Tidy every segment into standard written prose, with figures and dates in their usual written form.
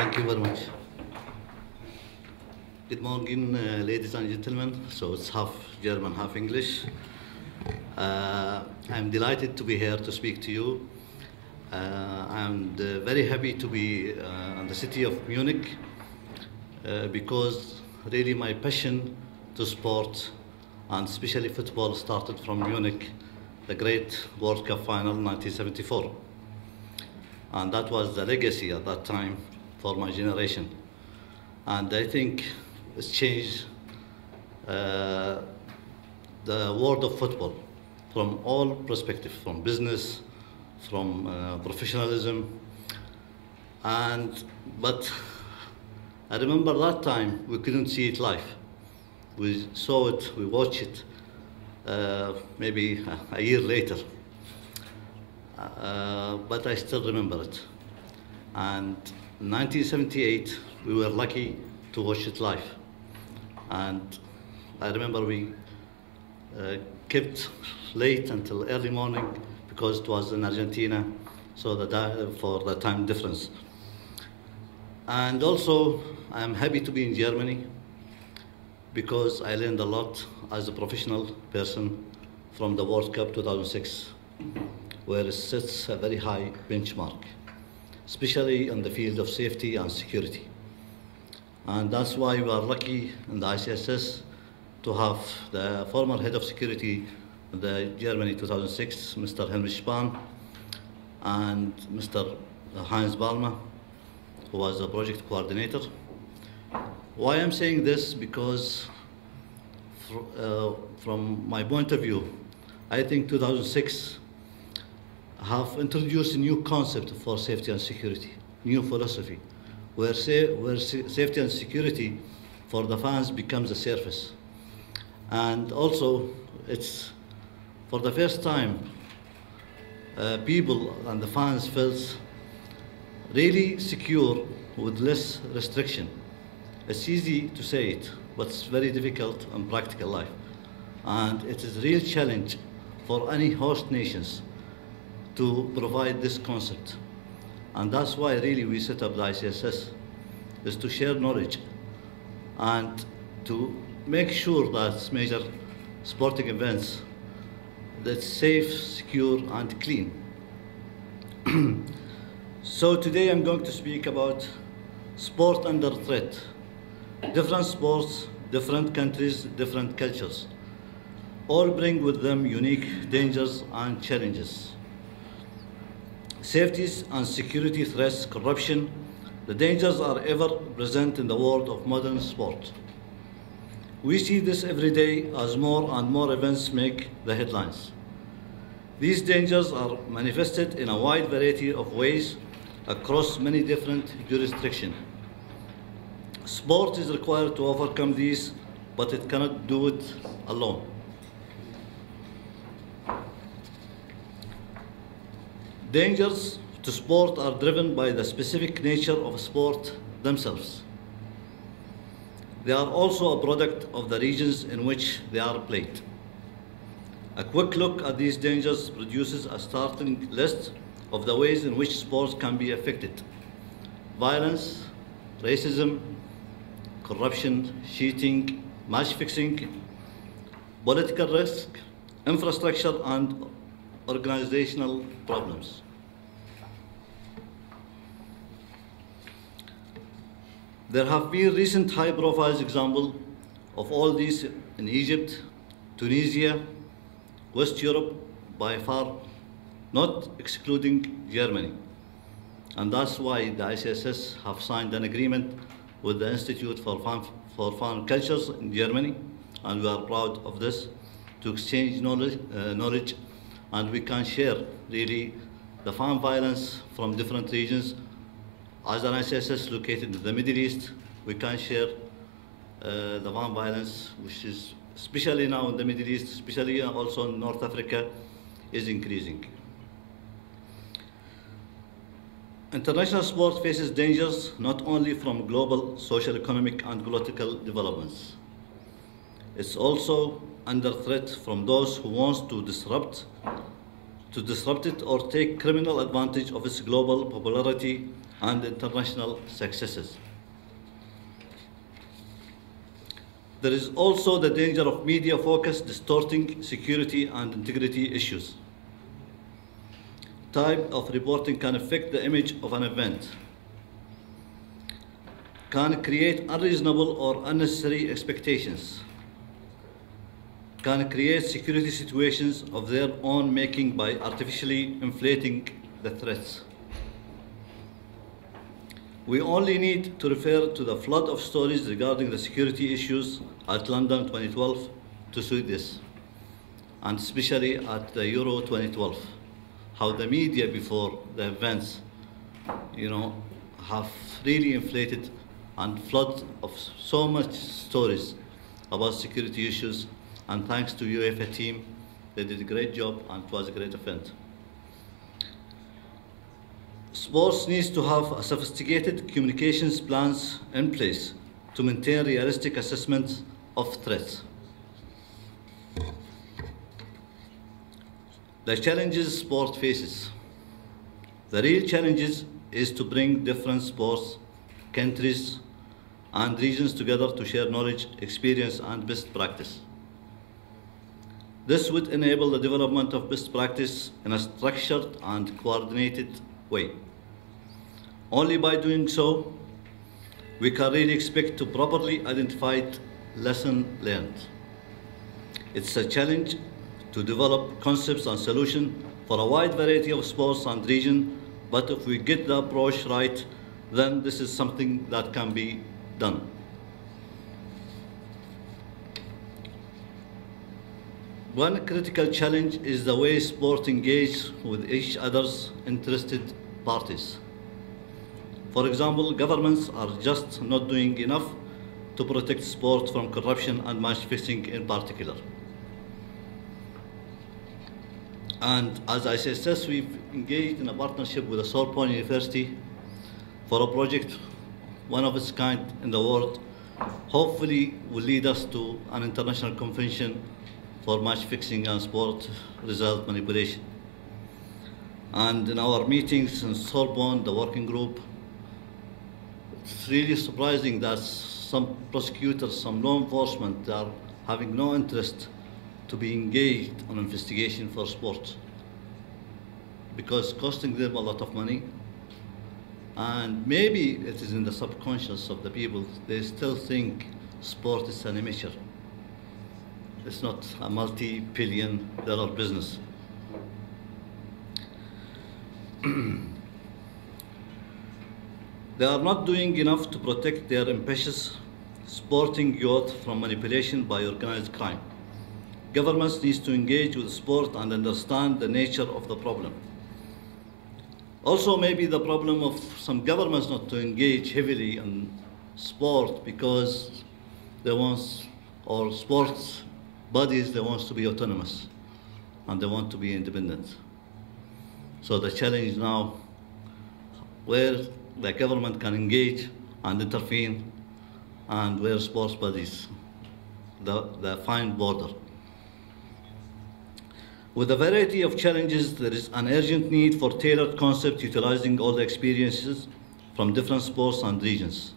Thank you very much. Good morning, ladies and gentlemen. So it's half German, half English. I'm delighted to be here to speak to you. I'm very happy to be in the city of Munich because really my passion to sport and especially football started from Munich, the great World Cup final 1974. And that was the legacy at that time for my generation. And I think it's changed the world of football from all perspectives, from business, from professionalism. But I remember that time we couldn't see it live. We saw it, we watched it maybe a year later. But I still remember it. And in 1978, we were lucky to watch it live. And I remember we kept late until early morning because it was in Argentina, so for the time difference. And also, I'm happy to be in Germany because I learned a lot as a professional person from the World Cup 2006. Where it sets a very high benchmark, especially in the field of safety and security. And that's why we are lucky in the ICSS to have the former head of security in the Germany 2006, Mr. Helmut Spahn, and Mr. Hanzab, who was a project coordinator. Why I'm saying this? Because from my point of view, I think 2006 have introduced a new concept for safety and security, new philosophy, where safety and security for the fans becomes a service. And also, it's for the first time, people and the fans felt really secure with less restriction. It's easy to say it, but it's very difficult in practical life. And it is a real challenge for any host nations to provide this concept. And that's why really we set up the ICSS, is to share knowledge and to make sure that major sporting events that's safe, secure, and clean. So today I'm going to speak about sport under threat. Different sports, different countries, different cultures, all bring with them unique dangers and challenges. Safety and security threats, corruption, the dangers are ever present in the world of modern sport. We see this every day as more and more events make the headlines. These dangers are manifested in a wide variety of ways across many different jurisdictions. Sport is required to overcome these, but it cannot do it alone. Dangers to sport are driven by the specific nature of sport themselves. They are also a product of the regions in which they are played. A quick look at these dangers produces a starting list of the ways in which sports can be affected: violence, racism, corruption, cheating, match fixing, political risk, infrastructure, and organizational problems. There have been recent high-profile examples of all these in Egypt, Tunisia, West Europe, by far not excluding Germany. And that's why the ICSS have signed an agreement with the Institute for Fan Cultures in Germany, and we are proud of this, to exchange knowledge, and we can share really the fan violence from different regions. As an ICSS located in the Middle East, we can share the fan violence, which is especially now in the Middle East, especially also in North Africa, is increasing. International sport faces dangers not only from global social, economic, and political developments. It's also under threat from those who want to disrupt to disrupt it or take criminal advantage of its global popularity and international successes. There is also the danger of media focus distorting security and integrity issues. Type of reporting can affect the image of an event, can create unreasonable or unnecessary expectations, can create security situations of their own making by artificially inflating the threats. We only need to refer to the flood of stories regarding the security issues at London 2012 to see this, and especially at the Euro 2012, how the media before the events, have really inflated and flood of so much stories about security issues. And thanks to UEFA team, they did a great job and it was a great event. Sports needs to have a sophisticated communications plans in place to maintain realistic assessments of threats. The challenges sport faces. The real challenges is to bring different sports, countries, and regions together to share knowledge, experience, and best practice. This would enable the development of best practice in a structured and coordinated way. Only by doing so, we can really expect to properly identify lessons learned. It's a challenge to develop concepts and solutions for a wide variety of sports and regions, but if we get the approach right, then this is something that can be done. One critical challenge is the way sport engages with each other's interested parties. For example, governments are just not doing enough to protect sport from corruption and match fixing in particular. And as ICSS, we've engaged in a partnership with the Sorbonne University for a project, one of its kind in the world, hopefully will lead us to an international convention for match fixing and sport result manipulation. And in our meetings in Sorbonne, the working group, it's really surprising that some prosecutors, some law enforcement are having no interest to be engaged on investigation for sport because it's costing them a lot of money. And maybe it is in the subconscious of the people. They still think sport is an amateur. It's not a multi-billion dollar business. They are not doing enough to protect their ambitious sporting youth from manipulation by organized crime. Governments need to engage with sport and understand the nature of the problem. Also, maybe the problem of some governments not to engage heavily in sport because they want, or sports bodies, they want to be autonomous and they want to be independent. So the challenge now, where the government can engage and intervene, and where sports bodies, the fine border. With a variety of challenges, there is an urgent need for tailored concepts utilizing all the experiences from different sports and regions.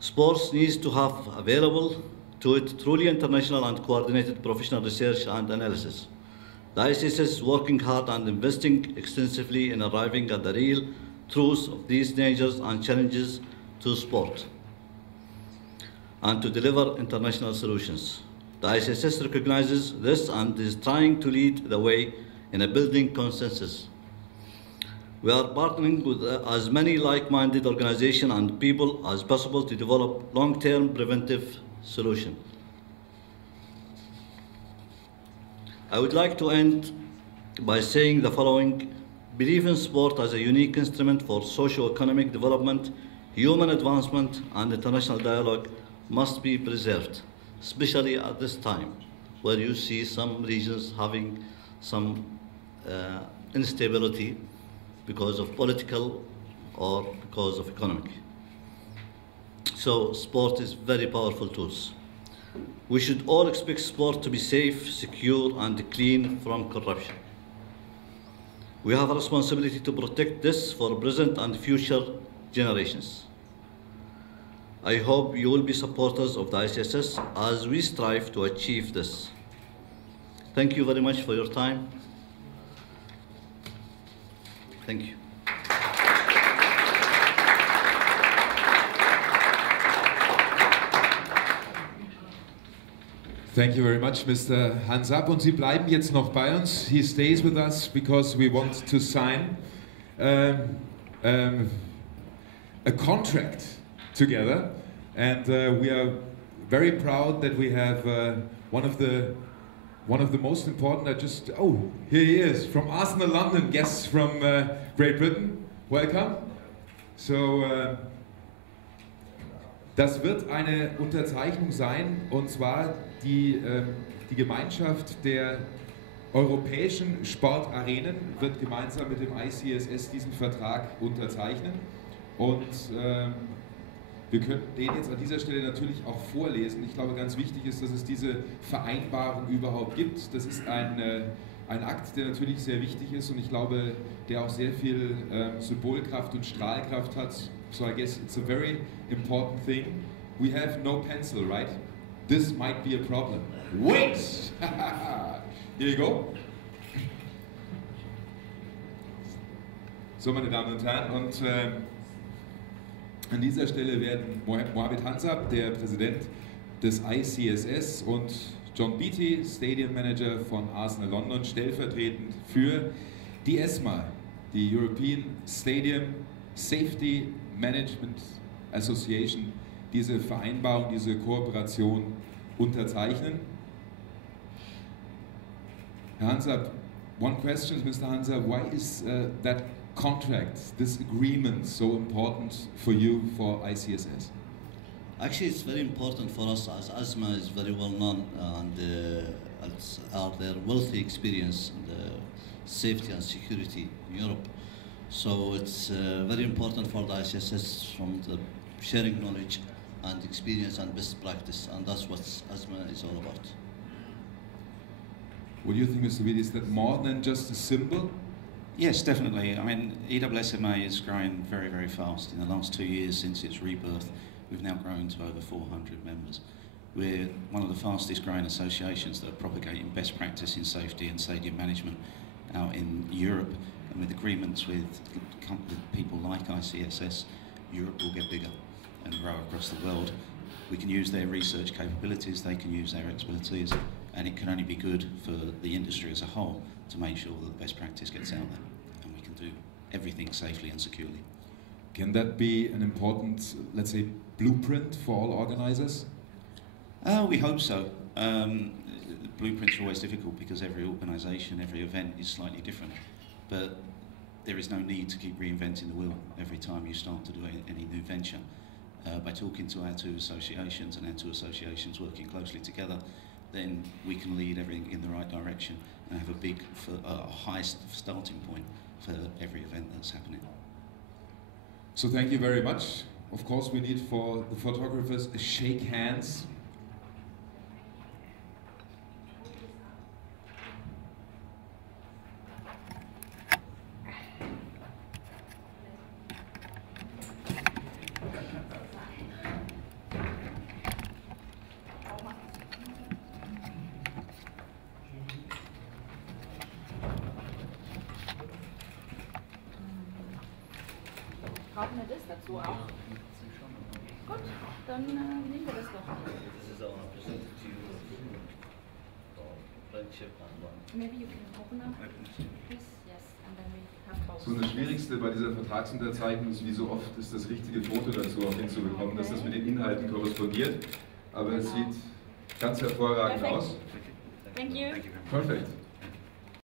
Sports needs to have available to it truly international and coordinated professional research and analysis. The ICSS is working hard and investing extensively in arriving at the real truths of these dangers and challenges to sport and to deliver international solutions. The ICSS recognizes this and is trying to lead the way in a building consensus. We are partnering with as many like-minded organizations and people as possible to develop long-term preventive solutions. I would like to end by saying the following. Believe in sport as a unique instrument for socio-economic development, human advancement, and international dialogue must be preserved, especially at this time, where you see some regions having some instability because of political or because of economic. So sport is very powerful tools. We should all expect sport to be safe, secure, and clean from corruption. We have a responsibility to protect this for present and future generations. I hope you will be supporters of the ICSS as we strive to achieve this. Thank you very much for your time. Thank you. Thank you very much, Mr. Hanzab. Und Sie bleiben jetzt noch bei uns. He stays with us because we want to sign a contract together. And we are very proud that we have one of the most important, here he is, from Arsenal London, guests from Great Britain. Welcome. So, das wird eine Unterzeichnung sein, und zwar die Gemeinschaft der europäischen Sportarenen wird gemeinsam mit dem ICSS diesen Vertrag unterzeichnen. Und wir könnten den jetzt an dieser Stelle natürlich auch vorlesen. Ich glaube, ganz wichtig ist, dass es diese Vereinbarung überhaupt gibt. Das ist ein Akt, der natürlich sehr wichtig ist, und ich glaube, der auch sehr viel Symbolkraft und Strahlkraft hat. So I guess it's a very important thing. We have no pencil, right? This might be a problem. Wait! Here you go. So, meine Damen und Herren, und an dieser Stelle werden Mohammed Hanzab, der Präsident des ICSS, und John Beattie, Stadium Manager von Arsenal London, stellvertretend für die ESMA, die European Stadium Safety Management Association, diese Vereinbarung, diese Kooperation unterzeichnen. Herr Hanzab, one question, Mr. Hanzab, why is that contract, this agreement, so important for you, for ICSS? Actually, it's very important for us, as ASMA is very well known and their wealthy experience in the safety and security in Europe. So it's very important for the ICSS from the sharing knowledge and experience and best practice, and that's what ASMA is all about. What do you think, Mr. Beattie? Is that more than just a symbol? Yes, definitely. I mean, EWSMA is growing very, very fast. In the last 2 years since its rebirth, we've now grown to over 400 members. We're one of the fastest growing associations that are propagating best practice in safety and stadium management out in Europe. And with agreements with people like ICSS, Europe will get bigger and grow across the world. We can use their research capabilities, they can use their expertise, and it can only be good for the industry as a whole to make sure that the best practice gets out there and we can do everything safely and securely. Can that be an important, let's say, blueprint for all organizers? We hope so. Blueprints are always difficult because every organisation, every event is slightly different. But there is no need to keep reinventing the wheel every time you start to do any new venture. By talking to our two associations and our two associations working closely together, then we can lead everything in the right direction and have a high starting point for every event that's happening. So thank you very much. Of course, we need for the photographers a shake hands. Brauchen wir das dazu auch? Gut, dann nehmen wir das doch. Maybe you can open up this, yes, and then we have both. So, das Schwierigste bei dieser Vertragsunterzeichnung ist, wie so oft, ist das richtige Foto dazu auch hinzubekommen, dass das mit den Inhalten korrespondiert. Aber es sieht ganz hervorragend aus. Thank you. Perfekt.